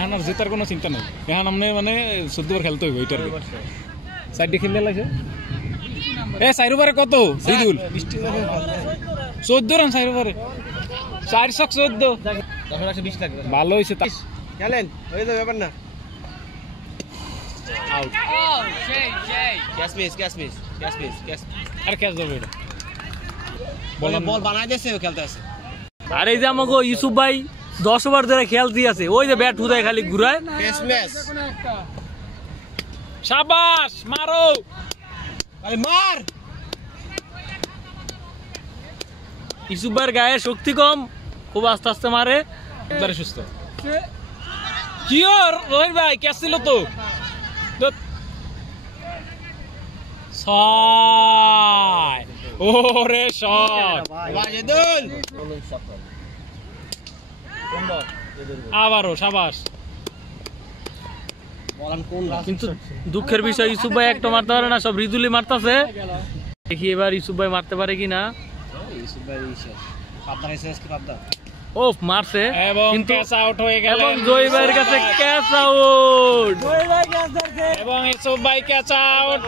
এখন আর জেতার কোনো চিন্তা নেই, এখন আপনি মানে 14 বার খেলতে হইব এটার সাইডে খেললে লাগছে। এ 4 ওভারে কত সিদুল? 14 রান 4 ওভারে, 414। ভালো হয়েছে খেলেন, হয়ে যাবে ব্যাপার না। আউট। ক্যাচ মিস আর ক্যাচ যাবে এটা, বল বানাই দিয়েছে, খেলতে আছে। আর এই যে আমাকে ইউসুফ ভাই 10 ওভার ধরে খেলতে আছে, ওই যে ব্যাট হুদায় খালি ঘুরায়। ক্যাচ মিস, শাবাশ, মারো, আরে মার। ইউসুফ ভাইয়ের গায়ে শক্তি কম, খুব আস্তে আস্তে মারে, একবারে সুস্থ। কি ওর রোহিত ভাই ক্যাচ ছিল তো, 6। ওরে শট, ওয়াজেদুল আবারও শাবাশ। কিন্তু দুঃখের বিষয় ইউসুফ ভাই একটা মারতে পারে না, সব রিদুলি মারতেছে। দেখি এবার ইউসুফ ভাই মারতে পারে কিনা। ওফ, মারছে কিন্তু ক্যাচ আউট হয়ে গেল, এবং জয় ভাইয়ের কাছে ক্যাচ আউট, এবং ইউসুফ ভাই ক্যাচ আউট।